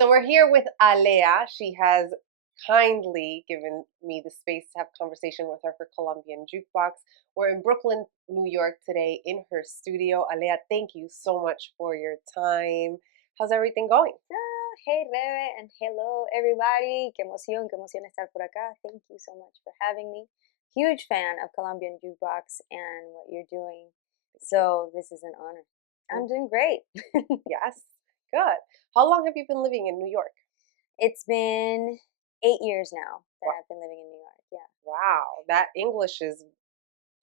So we're here with Alea. She has kindly given me the space to have a conversation with her for Colombian Jukebox. We're in Brooklyn, New York today in her studio. Alea, thank you so much for your time. How's everything going? Hey, Rebe, and hello, everybody. Qué emoción estar por acá. Thank you so much for having me. Huge fan of Colombian Jukebox and what you're doing. So this is an honor. I'm doing great. Yes, good. How long have you been living in New York? It's been 8 years now that Wow, I've been living in New York. Yeah. wow, that English is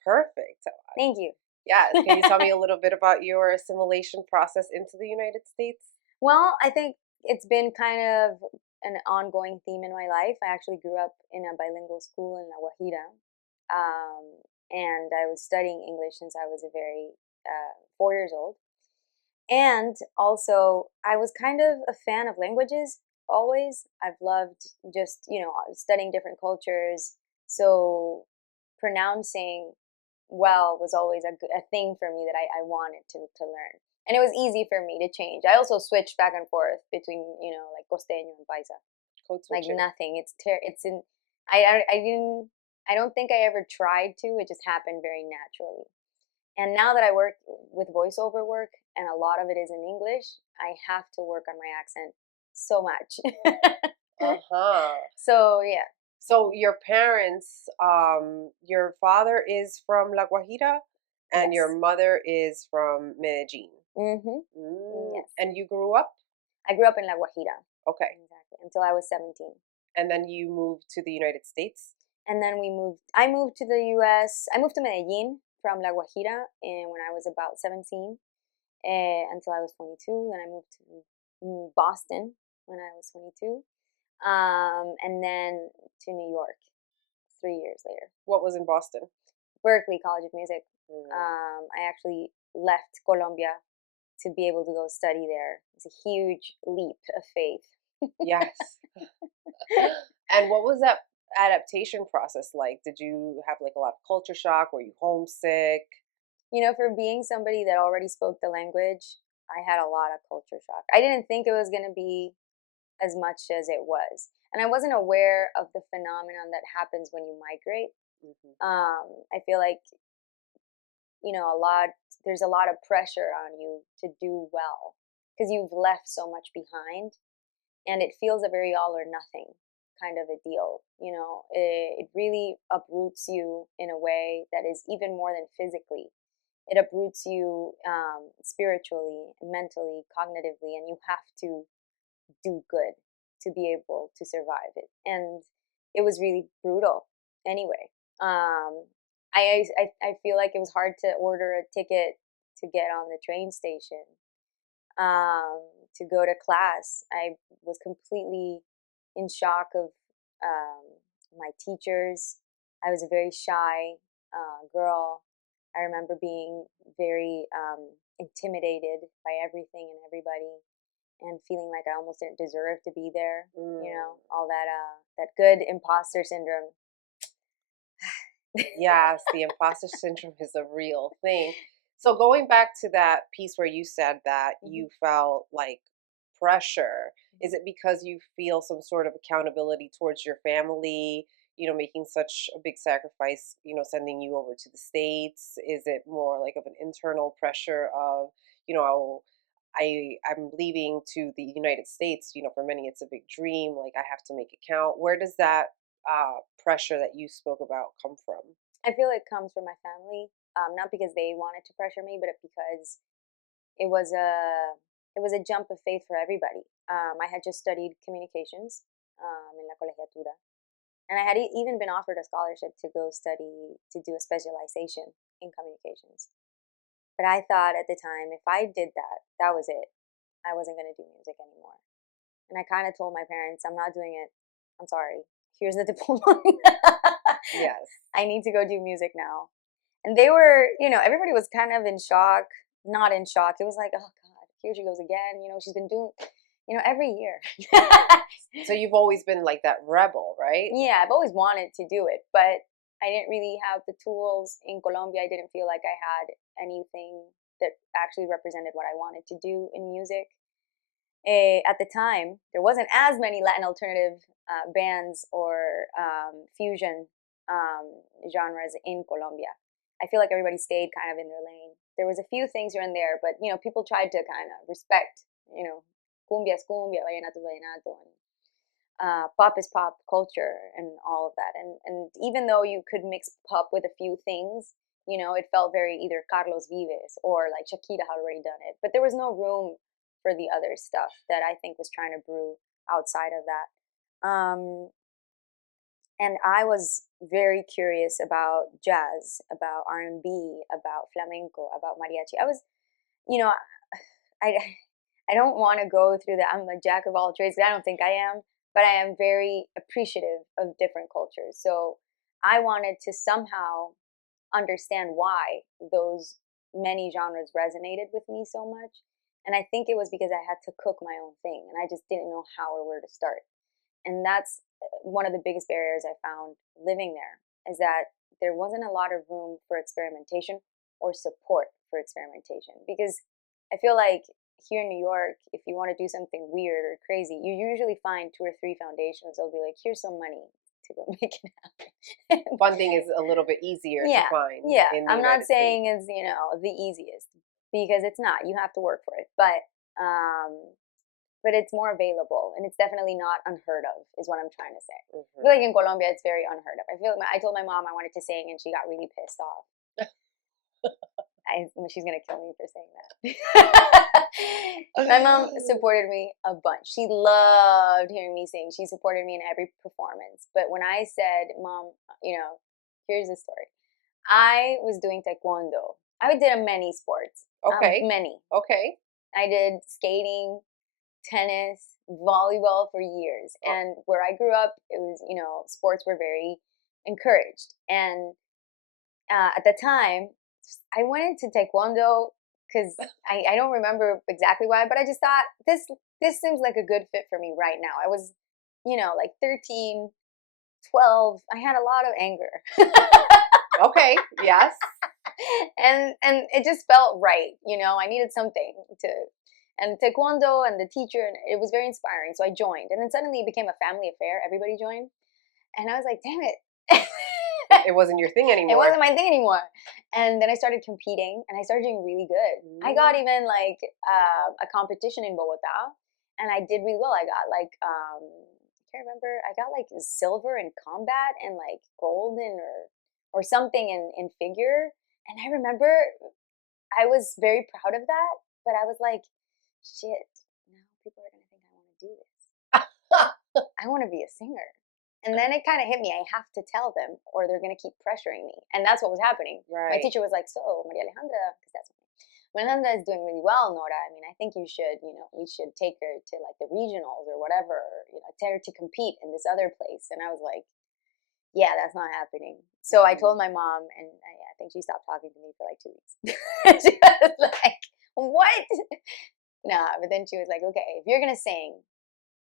perfect. Thank you. Yes, can you tell me a little bit about your assimilation process into the United States? Well, I think it's been kind of an ongoing theme in my life. I actually grew up in a bilingual school in La Guajira, um, and I was studying English since I was a very 4 years old. And also, I was kind of a fan of languages always. I've loved just, studying different cultures. So pronouncing well was always a thing for me that I wanted to learn. And it was easy for me to change. I also switched back and forth between, like costeño and paisa. Code Like switching. nothing. It's in, I don't think I ever tried to. It just happened very naturally. And now that I work with voiceover work and a lot of it is in English, I have to work on my accent so much. Uh-huh. So yeah, So your parents, your father is from La Guajira and your yes. mother is from Medellín. Mhm. Yes. And you grew up? I grew up in La Guajira. Okay. Exactly. Until I was 17. And then you moved to the United States? And then I moved to the US. I moved to Medellín from La Guajira and when I was about 17 until I was 22. Then I moved to Boston when I was 22. And then to New York 3 years later. What was in Boston? Berklee College of Music. Mm, I actually left Colombia to be able to go study there. It's a huge leap of faith. yes. And what was that adaptation process like? Did you have like a lot of culture shock? Were you homesick? For being somebody that already spoke the language, I had a lot of culture shock. I didn't think it was going to be as much as it was. And I wasn't aware of the phenomenon that happens when you migrate. Hmm. I feel like, there's a lot of pressure on you to do well because you've left so much behind and it feels a very all or nothing kind of a deal. It really uproots you in a way that is even more than physically. It uproots you spiritually, mentally, cognitively, and you have to do good to be able to survive it. And it was really brutal anyway. I feel like it was hard to order a ticket to get on the train station, um, to go to class. I was completely in shock of um, my teachers. I was a very shy girl. I remember being very intimidated by everything and everybody, and feeling like I almost didn't deserve to be there. Mm. All that good imposter syndrome. Yes, the imposter syndrome is a real thing. So going back to that piece where you said that Mhm. you felt like pressure, is it because you feel some sort of accountability towards your family, making such a big sacrifice, sending you over to the States? Is it more like of an internal pressure of, you know, I'm leaving to the United States, for many it's a big dream, like I have to make it count. Where does that pressure that you spoke about come from? I feel it comes from my family, not because they wanted to pressure me, but because it was a it was a jump of faith for everybody. I had just studied communications in la colegiatura, and I had even been offered a scholarship to go study to do a specialization in communications. But I thought at the time, if I did that, that was it. I wasn't going to do music anymore. And I kind of told my parents, I'm not doing it. I'm sorry. Here's the diploma. Yes. I need to go do music now. And they were, everybody was kind of in shock, not in shock. It was like, oh God, here she goes again. She's been doing, every year. So you've always been like that rebel, right? Yeah, I've always wanted to do it, but I didn't really have the tools in Colombia. I didn't feel like I had anything that actually represented what I wanted to do in music. at the time, there wasn't as many Latin alternative bands or fusion genres in Colombia. I feel like everybody stayed kind of in their lane. There was a few things here and there, but people tried to kind of respect, cumbia es cumbia, vallenato es vallenato, and pop is pop culture and all of that. And even though you could mix pop with a few things, it felt very either Carlos Vives or like Shakira had already done it. But there was no room for the other stuff that I think was trying to brew outside of that. And I was very curious about jazz, about R&B, about flamenco, about mariachi. I was, you know, I I don't want to go through the I'm a jack of all trades. I don't think I am, but I am very appreciative of different cultures. So I wanted to somehow understand why those many genres resonated with me so much. And I think it was because I had to cook my own thing and I just didn't know how or where to start. And that's one of the biggest barriers I found living there, is that there wasn't a lot of room for experimentation or support for experimentation. Because I feel like here in New York, if you want to do something weird or crazy, you usually find 2 or 3 foundations. They'll be like, here's some money to go make it happen. Funding is a little bit easier to find. Yeah, in the I'm not United saying States. it's the easiest, because it's not. You have to work for it, but it's more available, and it's definitely not unheard of, is what I'm trying to say. I feel like in Colombia, it's very unheard of. I feel like I told my mom I wanted to sing, and she got really pissed off. She's gonna kill me for saying that. My mom supported me a bunch. She loved hearing me sing. She supported me in every performance. But when I said, "Mom, here's the story," I was doing taekwondo. I did many sports. Okay. Many. Okay. I did skating, tennis, volleyball for years. And where I grew up, it was, sports were very encouraged. And at the time, I went into taekwondo because I don't remember exactly why, but I just thought this seems like a good fit for me right now. I was, like 13, 12. I had a lot of anger. Okay. Yes. And it just felt right. I needed something to, and taekwondo and the teacher, and it was very inspiring. So I joined, and then suddenly it became a family affair. Everybody joined, and I was like, damn it. It wasn't your thing anymore. It wasn't my thing anymore. And then I started competing, and I started doing really good. I got even like a competition in Bogota, and I did really well. I got like I can't remember. I got like silver in combat and like golden or something in figure. And I remember I was very proud of that, but I was like, shit, now people are gonna think I want to do this. I want to be a singer. And then it kind of hit me. I have to tell them, or they're going to keep pressuring me. And that's what was happening. Right. My teacher was like, so, Maria Alejandra, because that's Maria Alejandra is doing really well, Nora. I mean, I think you should, we should take her to like the regionals or whatever, or, tell her to compete in this other place. And I was like, yeah, that's not happening. So I told my mom, and I think she stopped talking to me for like 2 weeks. She was like, what? Nah, but then she was like, okay, if you're going to sing,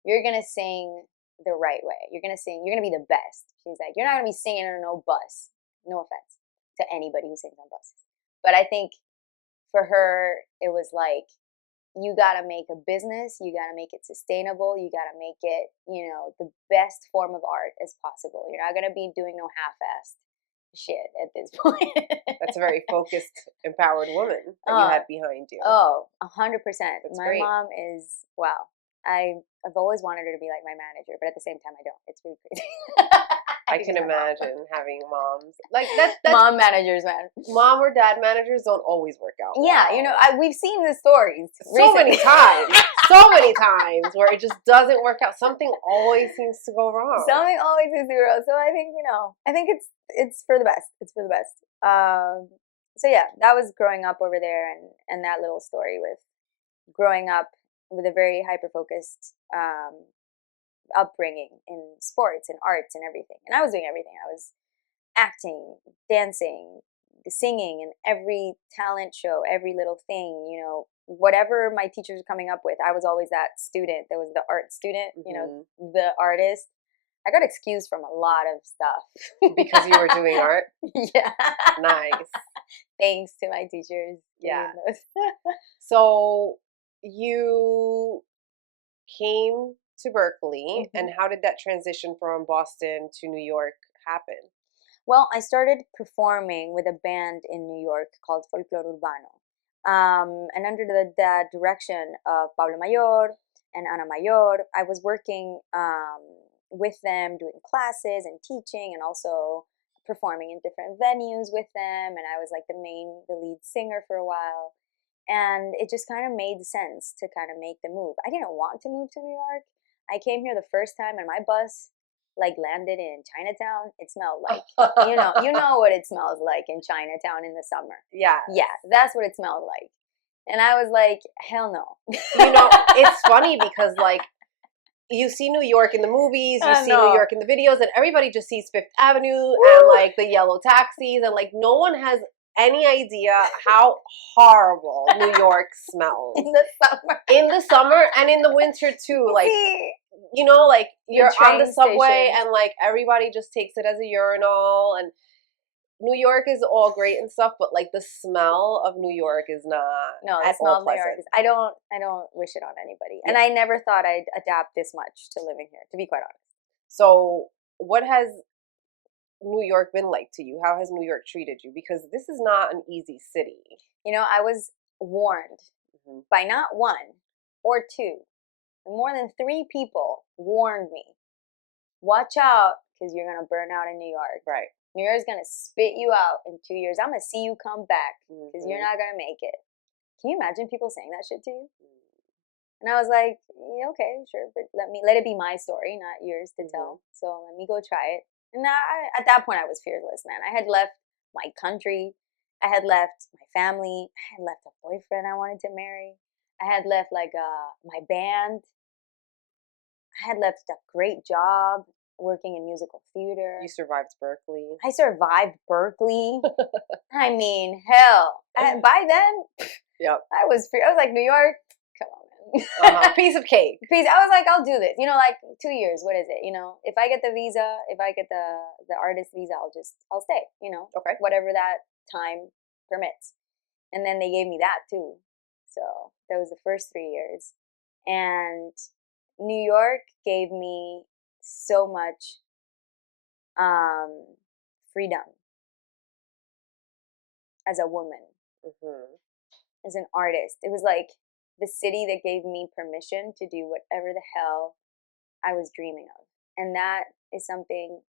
you're going to sing the right way. You're going to be the best. She's like, you're not going to be singing on no bus. No offense to anybody who sings on buses. But I think for her, it was like, you got to make a business. You got to make it sustainable. You got to make it, the best form of art as possible. You're not going to be doing no half-assed shit at this point. That's a very focused, empowered woman that you had behind you. Oh, 100%. My great. mom is, wow. I've always wanted her to be like my manager, but at the same time, I don't. It's really crazy. I can imagine having moms like that's mom managers, man. Mom or dad managers don't always work out. Yeah, well. we've seen the stories so many times where it just doesn't work out. Something always seems to go wrong. Something always seems to go wrong. So I think it's for the best. It's for the best. So yeah, that was growing up over there, and that little story with growing up with a very hyper-focused upbringing in sports and arts and everything. And I was doing everything. I was acting, dancing, singing, in every talent show, every little thing, whatever my teachers were coming up with. I was always that student. There was the art student, the artist. I got excused from a lot of stuff. Because you were doing art? Yeah. Nice. Thanks to my teachers. Yeah. So you came to Berkeley, Mm-hmm. and how did that transition from Boston to New York happen? Well, I started performing with a band in New York called Folklore Urbano. And under the direction of Pablo Mayor and Ana Mayor, I was working with them, doing classes and teaching, and also performing in different venues with them. And I was like the lead singer for a while. And it just kind of made sense to kind of make the move. I didn't want to move to New York. I came here the first time, and my bus like landed in Chinatown. It smelled like you know what it smells like in Chinatown in the summer. Yeah. Yeah, that's what it smelled like. And I was like, hell no. It's funny because like you see New York in the movies, you see New York in the videos, and everybody just sees Fifth Avenue and like the yellow taxis, and like no one has any idea how horrible New York smells in the summer. In the summer and in the winter too. Like like you're on the subway and like everybody just takes it as a urinal, and New York is all great and stuff, but like the smell of New York is not the smell of New York. I don't wish it on anybody. Yeah. And I never thought I'd adapt this much to living here, to be quite honest. So what has New York been like to you? How has New York treated you? Because this is not an easy city. I was warned by not one or two, more than 3 people warned me. Watch out, because you're going to burn out in New York. Right. New York's going to spit you out in 2 years. I'm going to see you come back because you're not going to make it. Can you imagine people saying that shit to you? And I was like, yeah, okay, sure, but let it be my story, not yours to tell. So let me go try it. And at that point, I was fearless, man. I had left my country. I had left my family. I had left a boyfriend I wanted to marry. I had left like my band. I had left a great job working in musical theater. You survived Berklee. I survived Berklee. I mean, hell. By then, yep. I was like, New York, come on, man. Piece of cake. I was like, I'll do this. Like 2 years, what is it? If I get the visa, if I get the artist visa, I'll stay, Okay. Whatever that time permits. And then they gave me that too. So that was the first 3 years. And New York gave me so much freedom as a woman, as an artist. It was like the city that gave me permission to do whatever the hell I was dreaming of. And that is something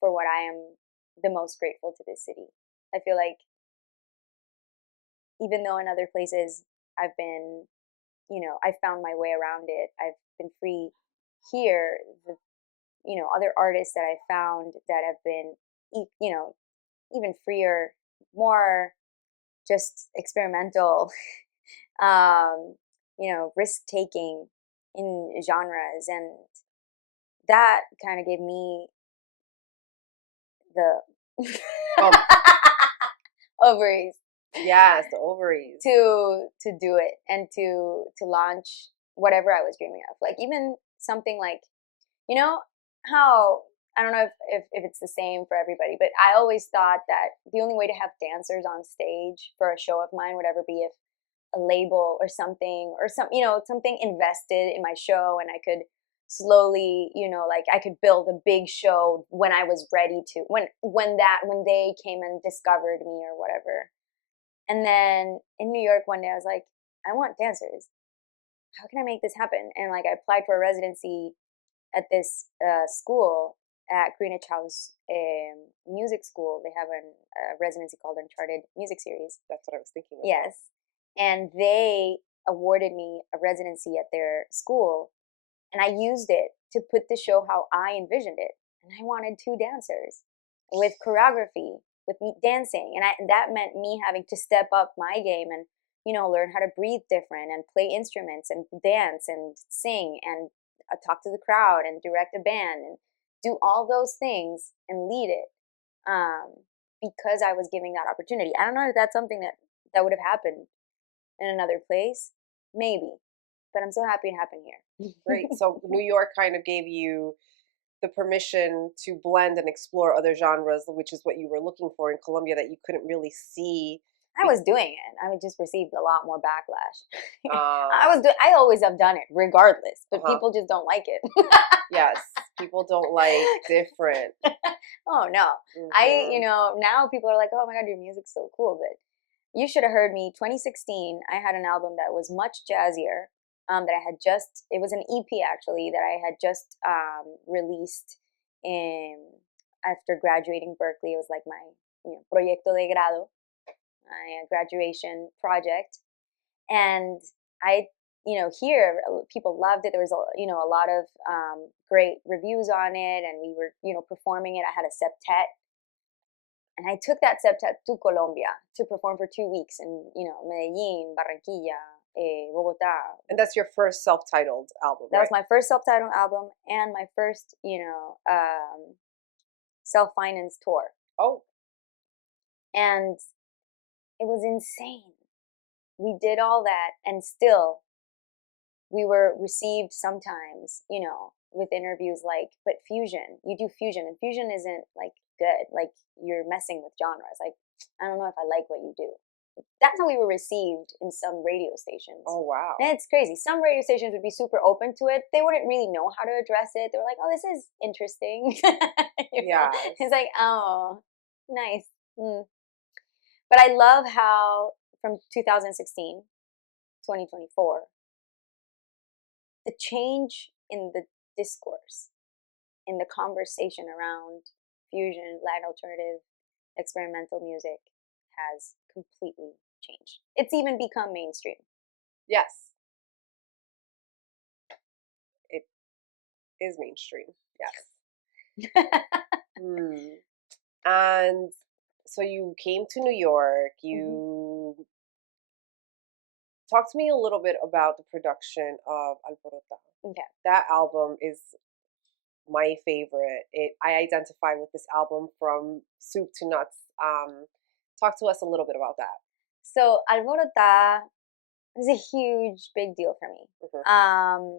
for what I am the most grateful to this city. I feel like even though in other places I've been, I found my way around it, I've been free here, other artists that I found that have been, even freer, more just experimental, risk-taking in genres. And that kind of gave me the ovaries. Yes, the ovaries. To do it and to launch whatever I was dreaming of. Like even something like, how, I don't know if it's the same for everybody, but I always thought that the only way to have dancers on stage for a show of mine would ever be if a label or something something invested in my show, and I could slowly, I could build a big show when I was ready to, when they came and discovered me or whatever. And then in New York one day I was like, I want dancers. How can I make this happen? And like I applied for a residency at this school at Greenwich House Music School. They have a residency called Uncharted Music Series. That's what I was thinking of. Yes. And they awarded me a residency at their school, and I used it to put the show how I envisioned it. And I wanted 2 dancers with choreography, with me dancing. And that meant me having to step up my game and, learn how to breathe different and play instruments and dance and sing and talk to the crowd and direct a band and do all those things and lead it because I was giving that opportunity. I don't know if that's something that would have happened in another place. Maybe. But I'm so happy it happened here. Great. So New York kind of gave you the permission to blend and explore other genres, which is what you were looking for in Colombia that you couldn't really see I was doing it. I would just received a lot more backlash. Uh, I always have done it regardless, but uh-huh. people just don't like it. Yes, people don't like different. Oh no. Hmm. Now people are like, "Oh my god, your music's so cool." But you should have heard me 2016. I had an album that was much jazzier. That I had just it was an EP actually that I had just released in after graduating Berklee. It was like my proyecto de grado, my graduation project, and I here people loved it. There was a lot of great reviews on it, and we were performing it. I had a septet, and I took that septet to Colombia to perform for 2 weeks in Medellín, Barranquilla, Bogota. And that's your first self-titled album, That was right? my first self-titled album and my first self-financed tour, Oh, and it was insane. We did all that, and still we were received sometimes, with interviews like, but fusion, you do fusion, and fusion isn't like good. Like, you're messing with genres. Like, I don't know if I like what you do. That's how we were received in some radio stations. oh wow. And it's crazy. Some radio stations would be super open to it. They wouldn't really know how to address it. They were like, oh, this is interesting. Yes. It's like, oh, nice. Mm. But I love how from 2016, 2024, the change in the discourse, in the conversation around fusion, Latin alternative, experimental music has completely changed. It's even become mainstream. Yes, it is mainstream. Yes. Hmm. And so you came to New York. Mhm. You talk to me a little bit about the production of Alborota. Okay. That album is my favorite. I identify with this album from soup to nuts. Talk to us a little bit about that. So Alborota is a huge, big deal for me. Hmm.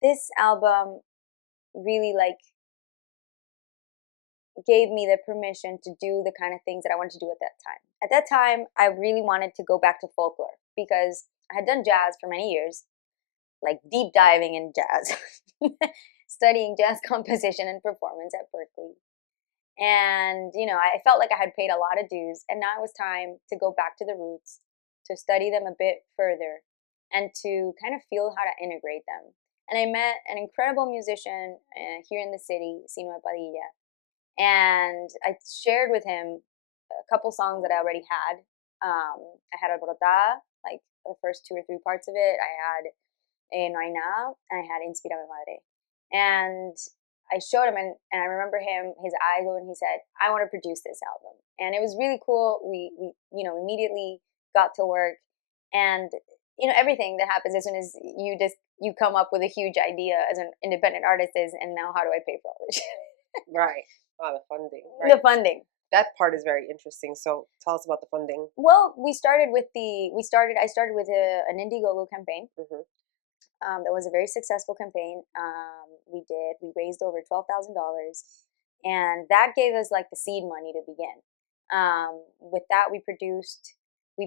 This album really gave me the permission to do the kind of things that I wanted to do at that time. At that time, I really wanted to go back to folklore because I had done jazz for many years, like deep diving in jazz, studying jazz composition and performance at Berklee. And, I felt like I had paid a lot of dues, and now it was time to go back to the roots, to study them a bit further, and to kind of feel how to integrate them. And I met an incredible musician here in the city, Sino Padilla, and I shared with him a couple songs that I already had. I had Alborotada, like the first 2 or 3 parts of it. I had No Hay Nada, and I had Inspírame Madre. And I showed him, and I remember his eyes open, he said, I want to produce this album. And it was really cool. We immediately got to work. And, everything that happens as soon as you come up with a huge idea as an independent artist is, and now how do I pay for all this? Right. Oh, the funding. The Right. funding. That part is very interesting. So tell us about the funding. Well, I started with an Indiegogo campaign. Hmm. That was a very successful campaign. We raised over $12,000, and that gave us like the seed money to begin. With that, we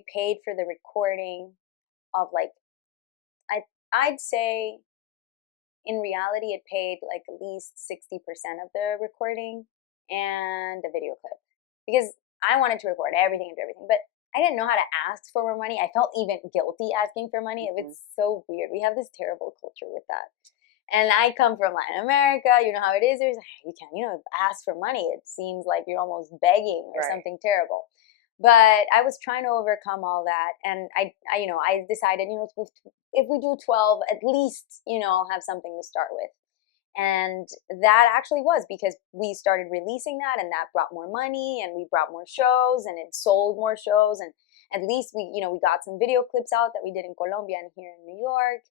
paid for the recording of like I'd say in reality it paid like at least 60% of the recording and the video clip because I wanted to record everything and do everything, but I didn't know how to ask for more money. I felt even guilty asking for money. Hmm. It's so weird. We have this terrible culture with that. And I come from Latin America. You know how it is. There's you can't, ask for money. It seems like you're almost begging or Right. something terrible. But I was trying to overcome all that, and I decided, if we do 12, at least, I'll have something to start with. And that actually was because we started releasing that, and that brought more money, and we brought more shows, and it sold more shows, and at least we got some video clips out that we did in Colombia and here in New York,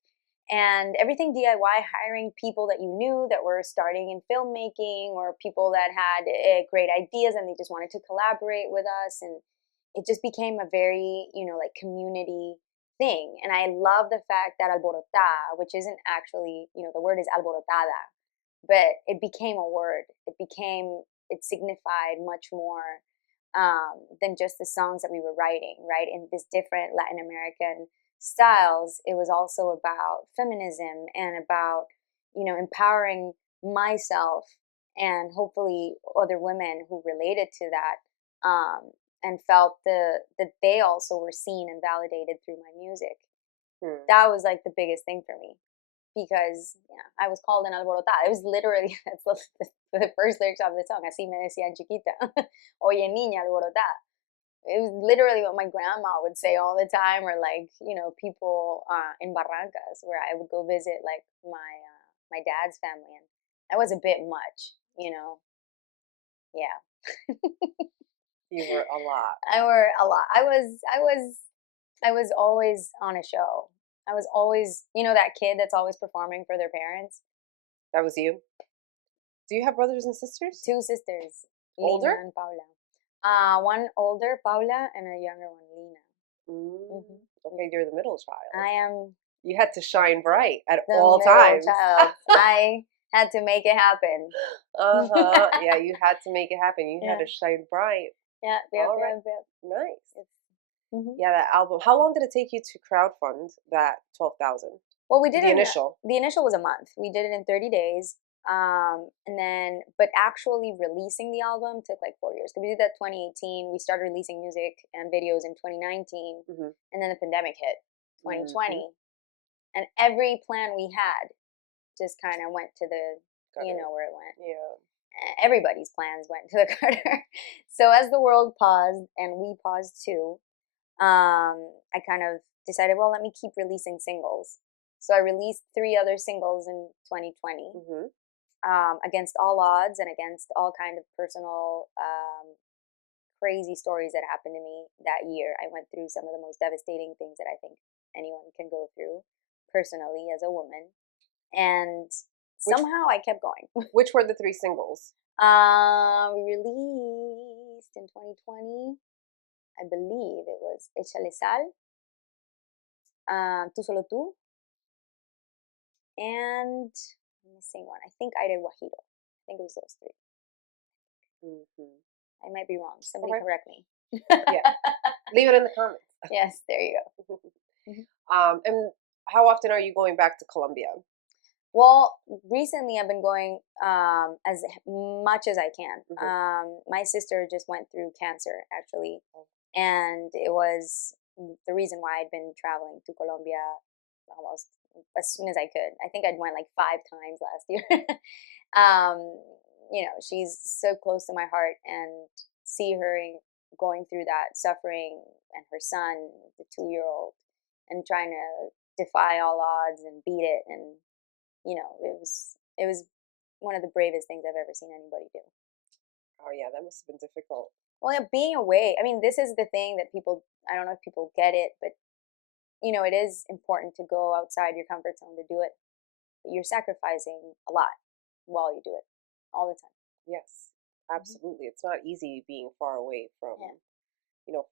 and everything DIY, hiring people that you knew that were starting in filmmaking or people that had great ideas and they just wanted to collaborate with us, and it just became a very like community thing. And I love the fact that alborota, which isn't actually, the word is alborotada, but it became a word. It signified much more than just the songs that we were writing, right? In this different Latin American styles, it was also about feminism and about, empowering myself and hopefully other women who related to that, and felt that they also were seen and validated through my music. Hmm. That was like the biggest thing for me, because I was called an alborotada. It was literally, that's the first lyrics of the song. Así me decían chiquita. Oye, niña alborotada. It was literally what my grandma would say all the time, or like, people in Barrancas where I would go visit, like my dad's family, and that was a bit much, Yeah. You were a lot. I were a lot. I was always on a show. I was always, that kid that's always performing for their parents. That was you? Do you have brothers and sisters? 2 sisters, Older? Lina and Paula. One older, Paula, and a younger one, Lina. Okay, you're the middle child. I am You had to shine bright at the all middle times. child. I had to make it happen. Yeah, you had to make it happen. You had to shine bright. Yeah. All right. Nice. Mm-hmm. Yeah, that album. How long did it take you to crowdfund that 12,000? Well, we did the initial. The initial was a month. We did it in 30 days. And then, but actually releasing the album took like 4 years. Because we did that 2018. We started releasing music and videos in 2019. And then the pandemic hit, 2020. And every plan we had just kind of went to the, you know where it went. Yeah. Everybody's plans went to the gutter. So as the world paused, and we paused too, I kind of decided, well, let me keep releasing singles. So I released 3 other singles in 2020, against all odds and against all kind of personal, crazy stories that happened to me that year. I went through some of the most devastating things that I think anyone can go through personally as a woman. And somehow I kept going. Which were the 3 singles? We released in 2020, I believe it was Échale Sal, Tú Solo Tú, and I'm missing one. I think Aire Guajiro. I think it was those 3. I might be wrong. Somebody correct me. Yeah. Leave it in the comments. Yes, there you go. And how often are you going back to Colombia? Well, recently I've been going as much as I can. My sister just went through cancer, actually, and it was the reason why I'd been traveling to Colombia almost as soon as I could. I think I'd went like 5 times last year. She's so close to my heart, and see her going through that suffering, and her son, the 2-year-old, and trying to defy all odds and beat it, and it was one of the bravest things I've ever seen anybody do. Oh yeah, that must have been difficult. Well, yeah, being away. I mean, this is the thing that people, I don't know if people get it, but it is important to go outside your comfort zone to do it. But you're sacrificing a lot while you do it, all the time. Yes, absolutely. It's not easy being far away from,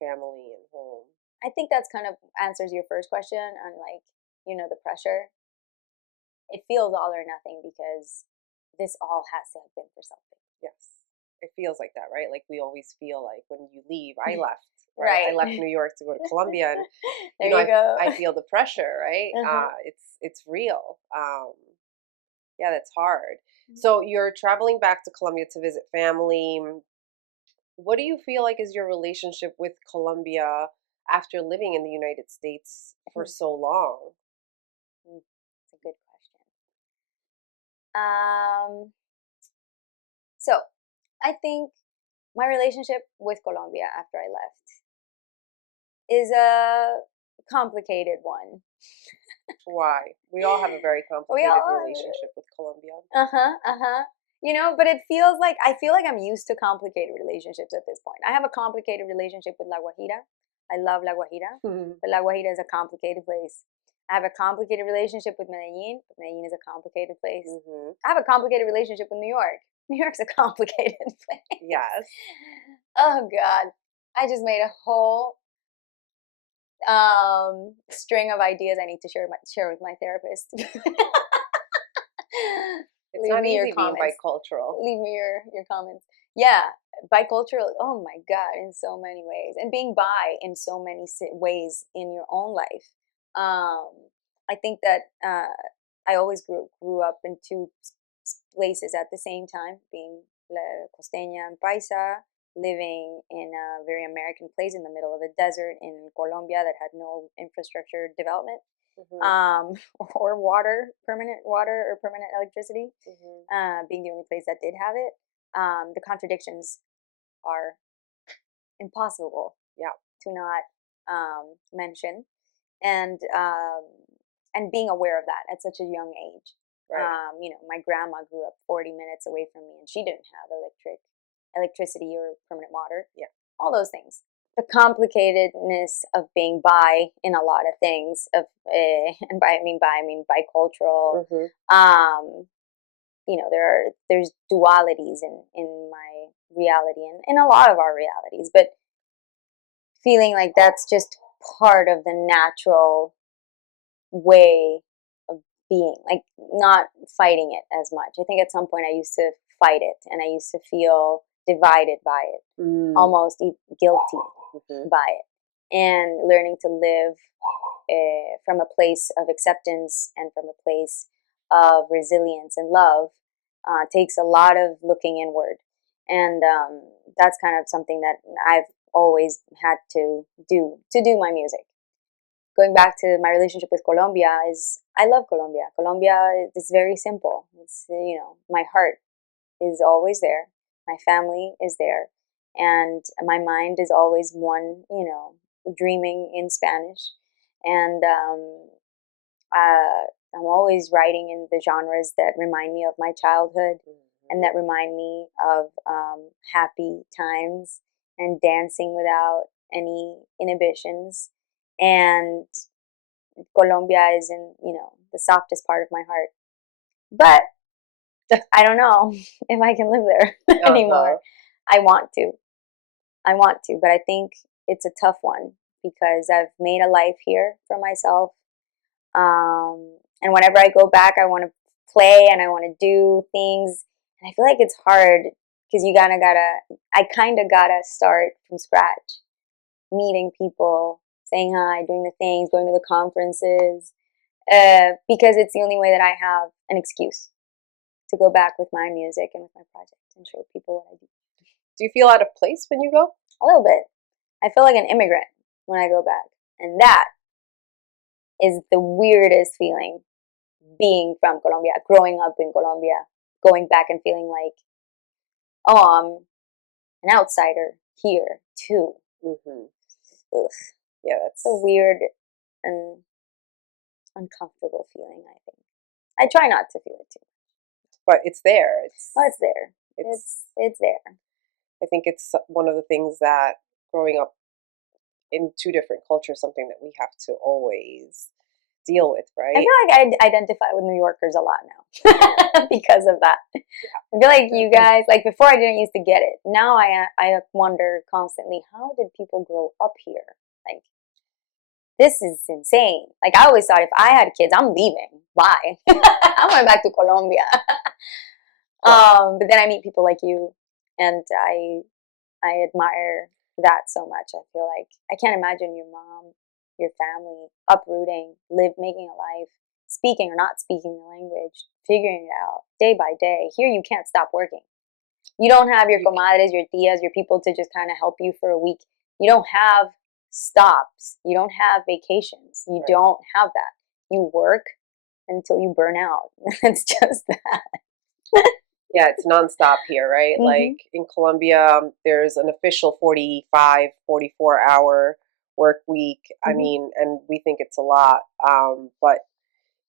family and home. I think that's kind of answers your first question on the pressure. It feels all or nothing, because this all has to have been for something. Yes. It feels like that, right? Like we always feel like when you leave, I left. Right. I left New York to go to Colombia, and there you go. I feel the pressure, right? It's real. Yeah, that's hard. So you're traveling back to Colombia to visit family. What do you feel like is your relationship with Colombia after living in the United States for so long? It's a good question. So I think my relationship with Colombia after I left is a complicated one. Why? We all have a very complicated relationship with Colombia. But it feels like, I feel like I'm used to complicated relationships at this point. I have a complicated relationship with La Guajira. I love La Guajira, but La Guajira is a complicated place. I have a complicated relationship with Medellín, but Medellín is a complicated place. I have a complicated relationship with New York. New York's a complicated place. Yes. Oh God, I just made a whole string of ideas I need to share with my therapist. It's not easy being bicultural. Leave me your comments. Yeah, bicultural. Oh my God, in so many ways, and being bi in so many ways in your own life. Um, I think that I always grew up in two places at the same time, being la costeña and paisa, living in a very American place in the middle of a desert in Colombia that had no infrastructure development, Hmm. or water, permanent water or permanent electricity, Hmm. being the only place that did have it. The contradictions are impossible, Yeah. to not mention, and being aware of that at such a young age. Right. My grandma grew up 40 minutes away from me, and she didn't have electricity or permanent water. Yeah. All those things. The complicatedness of being bi in a lot of things of, and by I mean bicultural. Hmm. There's dualities in my reality and in a lot of our realities, but feeling like that's just part of the natural way of being, like not fighting it as much. I think at some point I used to fight it, and I used to feel divided by it, Mm. almost guilty Hmm. by it, and learning to live from a place of acceptance and from a place of resilience and love takes a lot of looking inward, and that's kind of something that I've always had to do my music. Going back to my relationship with Colombia, is I love Colombia. Colombia is very simple. It's, my heart is always there. My family is there, and my mind is always one, dreaming in Spanish, and I'm always writing in the genres that remind me of my childhood and that remind me of happy times and dancing without any inhibitions. And Colombia is in, the softest part of my heart. But I don't know if I can live there Uh-huh. anymore. I want to. I want to, but I think it's a tough one because I've made a life here for myself. And whenever I go back, I want to play and I want to do things. And I feel like it's hard because I kind of gotta start from scratch, meeting people, saying hi, doing the things, going to the conferences, because it's the only way that I have an excuse to go back with my music and with my project and show people what I do. Do you feel out of place when you go? A little bit. I feel like an immigrant when I go back. And that is the weirdest feeling, being from Colombia, growing up in Colombia, going back and feeling like, oh, I'm an outsider here too. Hmm. Ugh. Yeah, It's a weird and uncomfortable feeling, I think. I try not to feel it too. but it's there. Oh, it's there. It's. It's there. I think it's one of the things that growing up in two different cultures, something that we have to always deal with, I right? feel like I identify with New Yorkers a lot now because of that. I feel like you guys, like before I didn't used to get it. Now I wonder constantly, how did people grow up here? Like, this is insane. Like, I always thought if I had kids, I'm leaving. Bye. I'm going back to Colombia. But then I meet people like you, and I admire that so much. I feel like I can't imagine your mom, your family uprooting, making a life, speaking or not speaking the language, figuring it out day by day. Here you can't stop working. You don't have your comadres, your tias, your people to just kind of help you for a week. You don't have stops. You don't have vacations. You don't have that. You work until you burn out. It's just that. Yeah, it's nonstop here, right? Mhm. Like in Colombia, there's an official 45, 44-hour work week. I mean, and we think it's a lot. But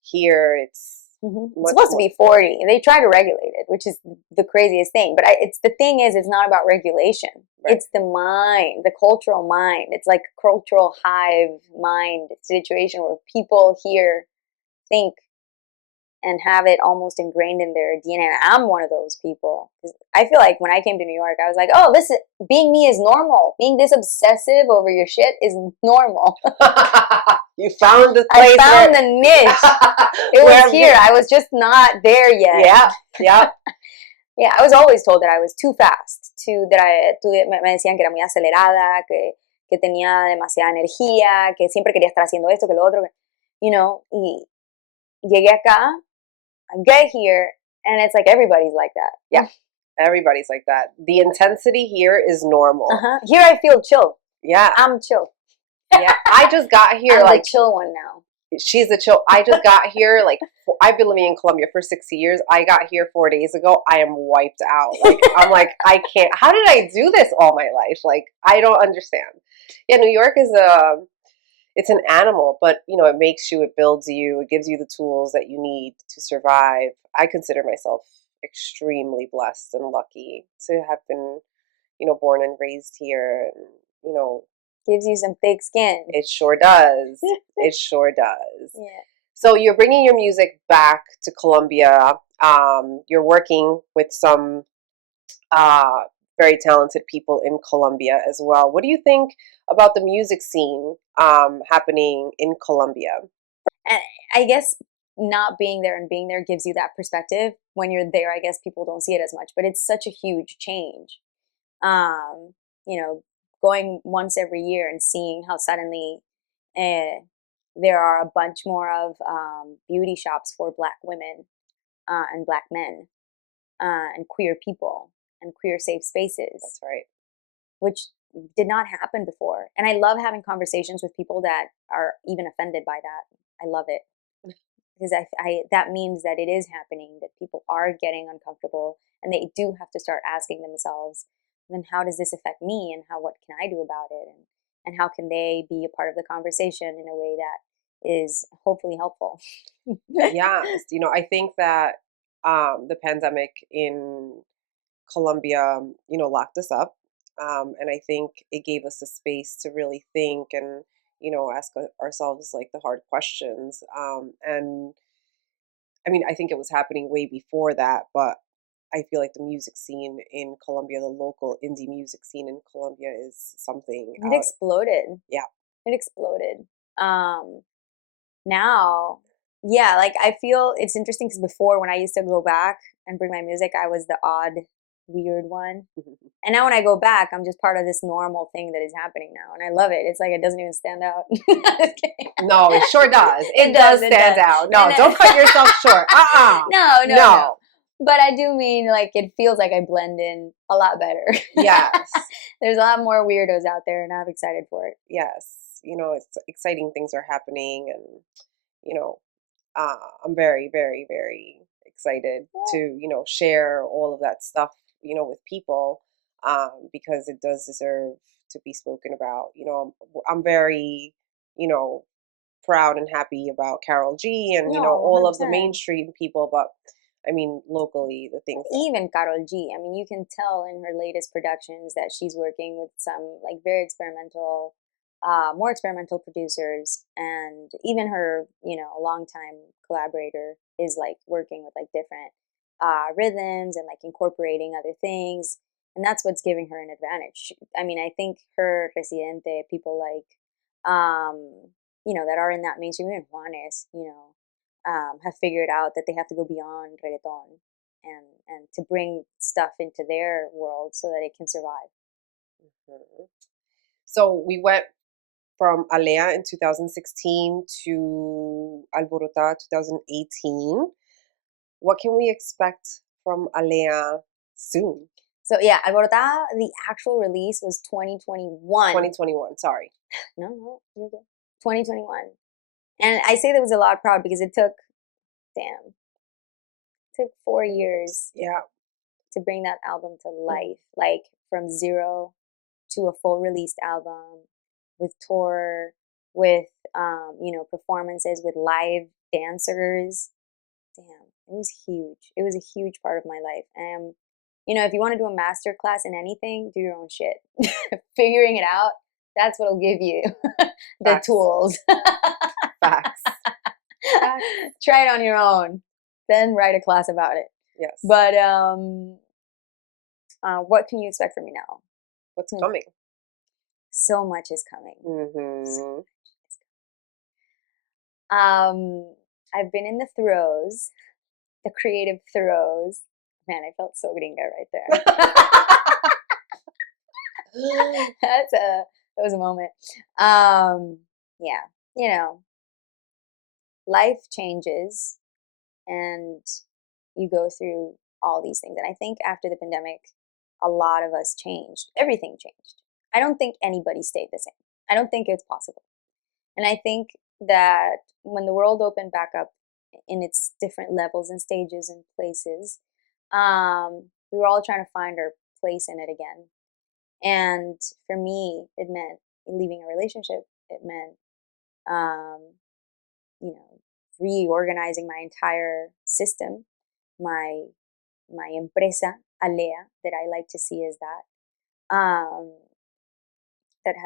here it's It's much supposed to more. be 40. They try to regulate it, which is the craziest thing. But the thing is, it's not about regulation. Right. It's the mind, the cultural mind. It's like a cultural hive mind situation where people here think and have it almost ingrained in their DNA. And I'm one of those people. I feel like when I came to New York, I was like, oh, listen, being me is normal. Being this obsessive over your shit is normal. You found the I place. found the niche. It was here. I was just not there yet. Yeah, yeah. Yeah, I was always told that I was too fast, me decían que era muy acelerada, que tenía demasiada energía, que siempre quería estar haciendo esto, que lo otro, y llegué acá, I get here, and it's like everybody's like that. Yeah, everybody's like that. The intensity here is normal. Here I feel chill. Yeah. I'm chill. Yeah, I just got here. I'm like the chill one now. She's the chill. I just got here. Like I've been living in Colombia for 6 years. I got here 4 days ago. I am wiped out. Like I'm like I can't. How did I do this all my life? Like I don't understand. Yeah, New York is it's an animal, but it makes you, it builds you, it gives you the tools that you need to survive. I consider myself extremely blessed and lucky to have been, born and raised here, and gives you some thick skin. It sure does. It sure does. Yeah. So you're bringing your music back to Colombia. You're working with some very talented people in Colombia as well. What do you think about the music scene happening in Colombia? And I guess not being there and being there gives you that perspective. When you're there, I guess people don't see it as much, but it's such a huge change. Going once every year and seeing how suddenly there are a bunch more of beauty shops for Black women and Black men and queer people and queer safe spaces. That's right. Which did not happen before. And I love having conversations with people that are even offended by that. I love it. Because that means that it is happening, that people are getting uncomfortable, and they do have to start asking themselves, then how does this affect me, and what can I do about it, and how can they be a part of the conversation in a way that is hopefully helpful. Yeah, I think that the pandemic in Colombia, locked us up. And I think it gave us a space to really think and, ask ourselves like the hard questions. And I mean, I think it was happening way before that, but I feel like the music scene in Colombia, the local indie music scene in Colombia is something. It exploded. Yeah. It exploded. Now, yeah, like I feel it's interesting because before when I used to go back and bring my music, I was the odd, weird one. And now when I go back, I'm just part of this normal thing that is happening now. And I love it. It's like it doesn't even stand out. No, it sure does. It does stand out. No, don't cut yourself short. No. But I do mean like it feels like I blend in a lot better. Yes. There's a lot more weirdos out there and I'm excited for it. Yes. It's exciting things are happening, and, I'm very, very, very excited to, share all of that stuff, with people, because it does deserve to be spoken about. I'm very, proud and happy about Carol G and, all of the 100%. mainstream people, but I mean, locally, the things. Even Carol G. I mean, you can tell in her latest productions that she's working with some like very experimental, more experimental producers, and even her, longtime collaborator is like working with like different rhythms and like incorporating other things, and that's what's giving her an advantage. I mean, I think her Residente, people like, that are in that mainstream, even Juanes, have figured out that they have to go beyond reggaeton and to bring stuff into their world so that it can survive. Mm-hmm. So we went from Alea in 2016 to Alborota 2018. What can we expect from Alea soon? So yeah, Alborota, the actual release was 2021. 2021, sorry. No, you're good. 2021. And I say that was a lot proud because it took 4 years to bring that album to life. Like from zero to a full released album with tour, with performances, with live dancers. Damn, it was huge. It was a huge part of my life. And if you want to do a master class in anything, do your own shit. Figuring it out, that's what'll give you the Facts. tools. Facts. Try it on your own, then write a class about it. Yes. But what can you expect from me now? What's coming? So much is coming. Mm-hmm. So much is coming. I've been in the throes, the creative throes, Man, I felt so gringa right there. That was a moment. Yeah, you know, life changes and you go through all these things. And I think after the pandemic, a lot of us changed. Everything changed. I don't think anybody stayed the same. I don't think it's possible. And I think that when the world opened back up in its different levels and stages and places, we were all trying to find our place in it again. And for me, it meant leaving a relationship. It meant, um, you know, reorganizing my entire system, my empresa, Alea, that I like to see as that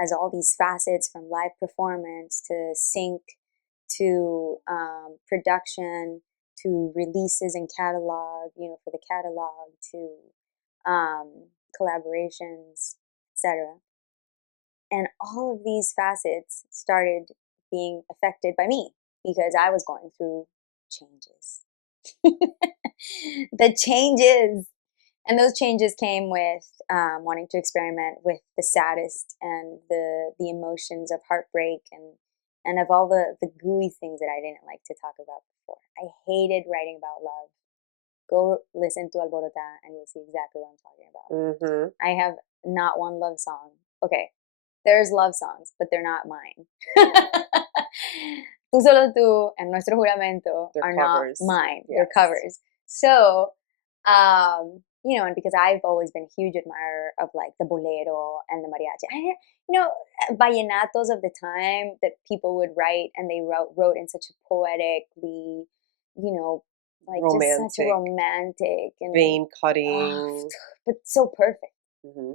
has all these facets from live performance to sync to production to releases and catalog, for the catalog to collaborations, etc. And all of these facets started being affected by me because I was going through changes. The changes. And those changes came with wanting to experiment with the saddest and the emotions of heartbreak and of all the gooey things that I didn't like to talk about before. I hated writing about love. Go listen to Alborota and you'll see exactly what I'm talking about. Mm-hmm. I have not one love song. Okay, there's love songs, but they're not mine. Tú solo tú and Nuestro Juramento are covers. Not mine. Yes. They're covers. So, and because I've always been a huge admirer of like the bolero and the mariachi. Vallenatos of the time that people would write and they wrote in such a poetically, like romantic, just such a romantic and vein cutting, but so perfect. Mm-hmm.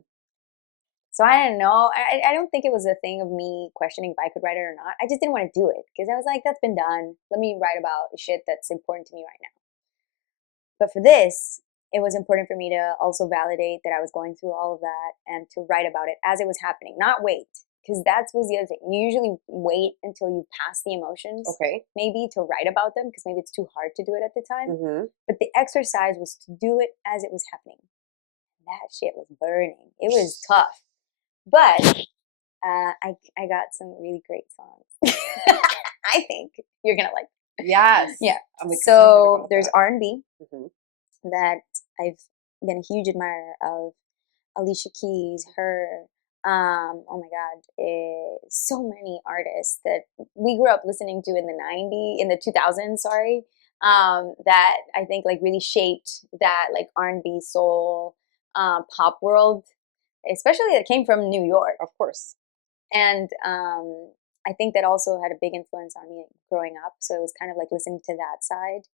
So I didn't know. I don't think it was a thing of me questioning if I could write it or not. I just didn't want to do it because I was like, that's been done. Let me write about shit that's important to me right now. But for this, it was important for me to also validate that I was going through all of that and to write about it as it was happening, not wait. Because that was the other thing. You usually wait until you pass the emotions, okay, maybe to write about them because maybe it's too hard to do it at the time. Mm-hmm. But the exercise was to do it as it was happening. That shit was burning. It was tough. But I got some really great songs. I think you're gonna like them. Yes. Yeah. I'm excited so about there's that. R&B Mm-hmm. that I've been a huge admirer of. Alicia Keys, her, oh my God, so many artists that we grew up listening to in the 2000s, sorry, that I think like really shaped that like R&B soul pop world, especially that came from New York, of course. And I think that also had a big influence on me growing up. So it was kind of like listening to that side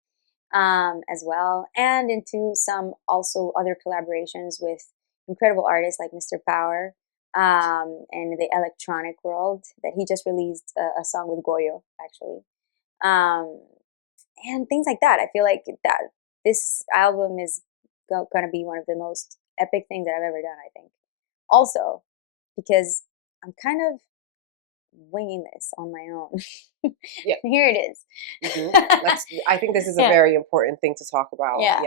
as well, and into some also other collaborations with incredible artists like Mr. Power and the electronic world that he just released a song with Goyo, actually. And things like that. I feel like that this album is going to be one of the most epic things that I've ever done, I think. Also, because I'm kind of winging this on my own. Yeah. Here it is. Mm-hmm. I think this is a very important thing to talk about. Yeah.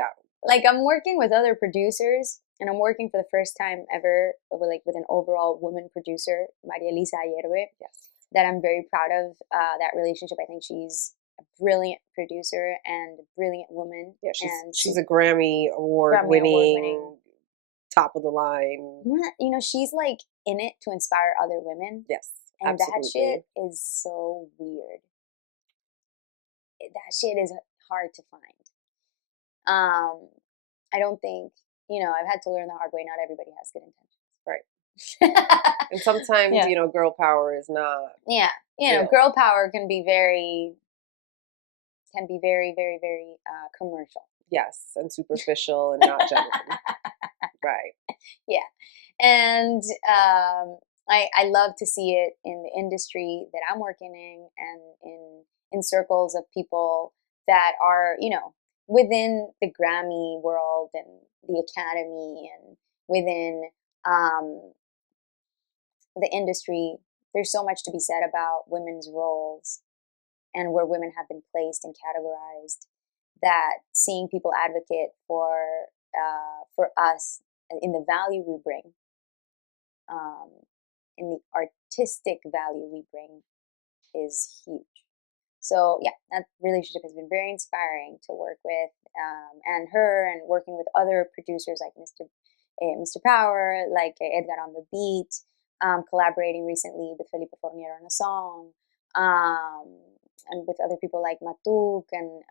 Like I'm working with other producers and I'm working for the first time ever with an overall woman producer, Maria Elisa Ayerbe. Yes. That I'm very proud of that relationship. I think she's a brilliant producer and a brilliant woman. Yeah, she's a Grammy award winning, top of the line. She's like in it to inspire other women. Yes. And absolutely. That shit is so weird. That shit is hard to find. I don't think, I've had to learn the hard way. Not everybody has good intentions. Right. And sometimes, girl power is not. Yeah. Girl power can be very, very, very commercial. Yes. And superficial and not genuine. Right. Yeah. And I love to see it in the industry that I'm working in and in circles of people that are, within the Grammy world and the Academy and within the industry. There's so much to be said about women's roles and where women have been placed and categorized, that seeing people advocate for for us, in the value we bring, um, in the artistic value we bring, is huge. So yeah, that relationship has been very inspiring to work with, and her, and working with other producers like Mr. Power, like Edgar on the beat, collaborating recently with Felipe Fornier on a song, and with other people like Matuk, and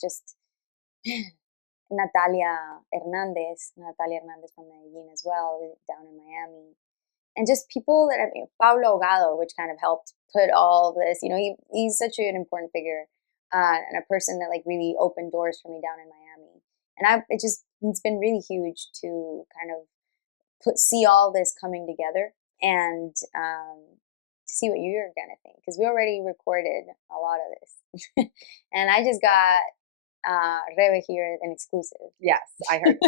just Natalia Hernandez from Medellín as well, down in Miami. And just people that have, Paulo Hogado, which kind of helped put all of this, he's such an important figure, and a person that like really opened doors for me down in Miami. And it's been really huge to kind of see all this coming together, and to see what you're gonna think, because we already recorded a lot of this, and I just got Rebe here an exclusive. Yes, I heard.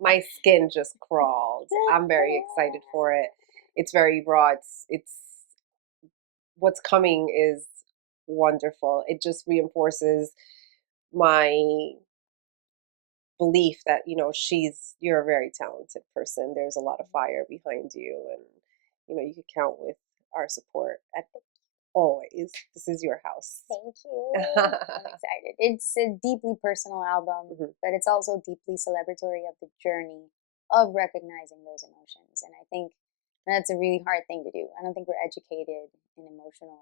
My skin just crawled. I'm very excited for it. It's very raw. It's what's coming is wonderful. It just reinforces my belief that you're a very talented person. There's a lot of fire behind you, and you can count with our support at always. This is your house. Thank you. I'm excited. It's a deeply personal album, but it's also deeply celebratory of the journey of recognizing those emotions. And I think that's a really hard thing to do. I don't think we're educated in emotional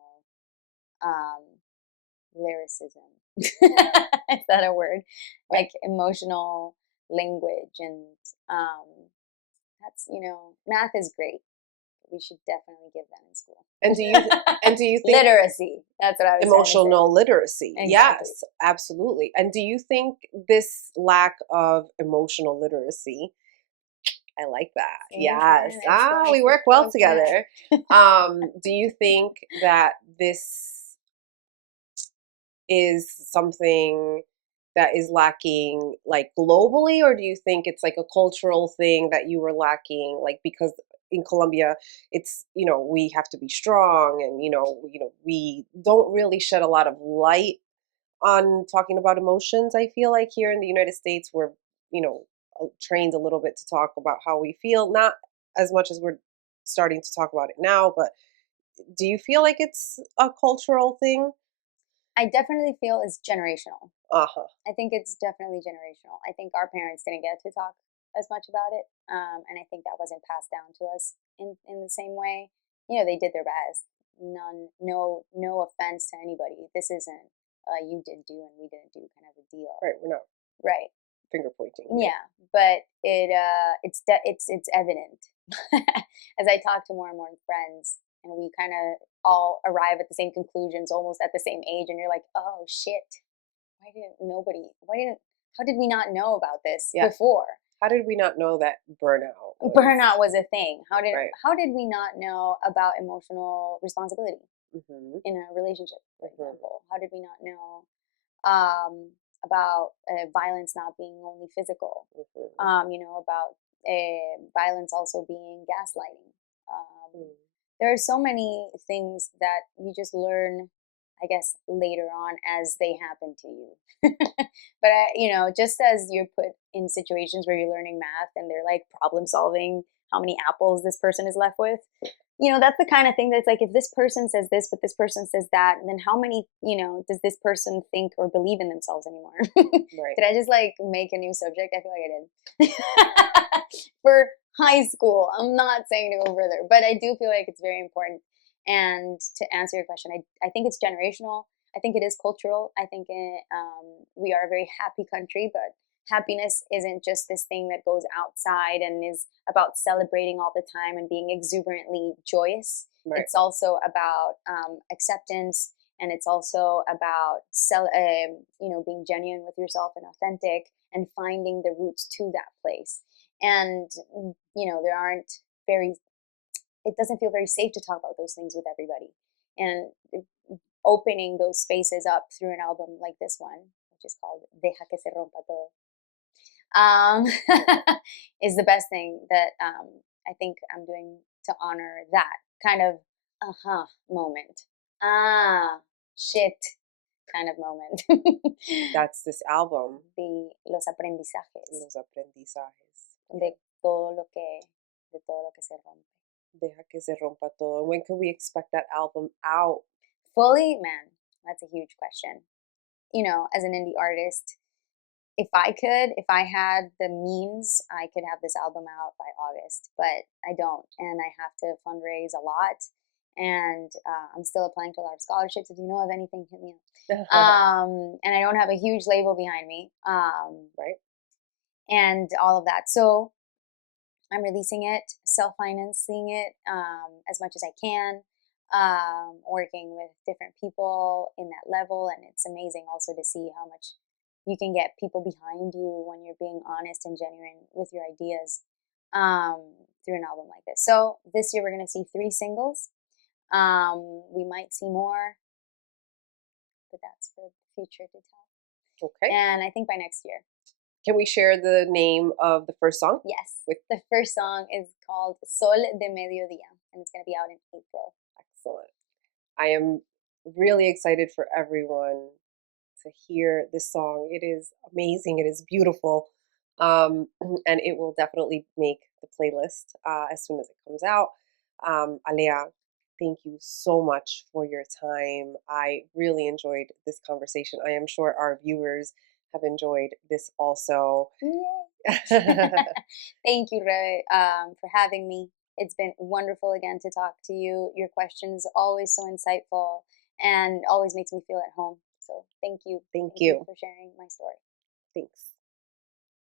lyricism. Is that a word? Like emotional language. And that's, math is great. We should definitely give that in school. And do you think literacy? That's what I was emotional literacy. Exactly. Yes, absolutely. And do you think this lack of emotional literacy, I like that. Yes. We work well together. Do you think that this is something that is lacking like globally, or do you think it's like a cultural thing that you were lacking, like because in Colombia it's we have to be strong, and we don't really shed a lot of light on talking about emotions. I feel like here in the United States we're trained a little bit to talk about how we feel, not as much as we're starting to talk about it now, but do you feel like it's a cultural thing? I definitely feel it's generational. Uh-huh. I think it's definitely generational. I think our parents didn't get to talk as much about it, and I think that wasn't passed down to us in the same way. They did their best. No offense to anybody. This isn't you didn't do and we didn't do kind of a deal. Right. We're not right finger pointing. Yeah, but it's evident as I talk to more and more friends, and we kind of all arrive at the same conclusions almost at the same age, and you're like, oh shit, how did we not know about this before? How did we not know that burnout was a thing? How did we not know about emotional responsibility in a relationship, for example? How did we not know about violence not being only physical? About violence also being gaslighting. There are so many things that you just learn, I guess, later on as they happen to you. But just as you're put in situations where you're learning math and they're like problem solving, how many apples this person is left with, that's the kind of thing that's like, if this person says this but this person says that, then how many does this person think or believe in themselves anymore? Right. Did I just like make a new subject? I feel like I did. For high school, I'm not saying to go further, but I do feel like it's very important. And to answer your question, I think it's generational. I think it is cultural. I think we are a very happy country, but happiness isn't just this thing that goes outside and is about celebrating all the time and being exuberantly joyous. Right. It's also about acceptance, and it's also about being genuine with yourself and authentic, and finding the roots to that place. And it doesn't feel very safe to talk about those things with everybody. And opening those spaces up through an album like this one, which is called Deja que se rompa todo, is the best thing that I think I'm doing to honor that kind of moment. Shit kind of moment. That's this album. Lo los aprendizajes Los aprendizajes. de todo lo que, de todo lo que se rompe. Deja que se rompa todo. When can we expect that album out? Fully, man, that's a huge question. You know, as an indie artist, if I had the means, I could have this album out by August, but I don't, and I have to fundraise a lot, and I'm still applying to a lot of scholarships. If you know of anything, hit me up. And I don't have a huge label behind me, Right? and all of that. So I'm releasing it, self-financing it as much as I can, working with different people in that level, and it's amazing also to see how much you can get people behind you when you're being honest and genuine with your ideas through an album like this. So this year we're going to see 3 singles. We might see more, but that's for the future to tell. Okay. And I think by next year. Can we share the name of the first song? Yes. With the first song is called Sol de Mediodía, and it's going to be out in April. Excellent. I am really excited for everyone to hear this song. It is amazing. It is beautiful. And it will definitely make the playlist as soon as it comes out. Alea, thank you so much for your time. I really enjoyed this conversation. I am sure our viewers have enjoyed this also. Yay. Thank you, Ray, for having me. It's been wonderful again to talk to you. Your questions always so insightful and always makes me feel at home. So thank you. Thank you for sharing my story. Thanks.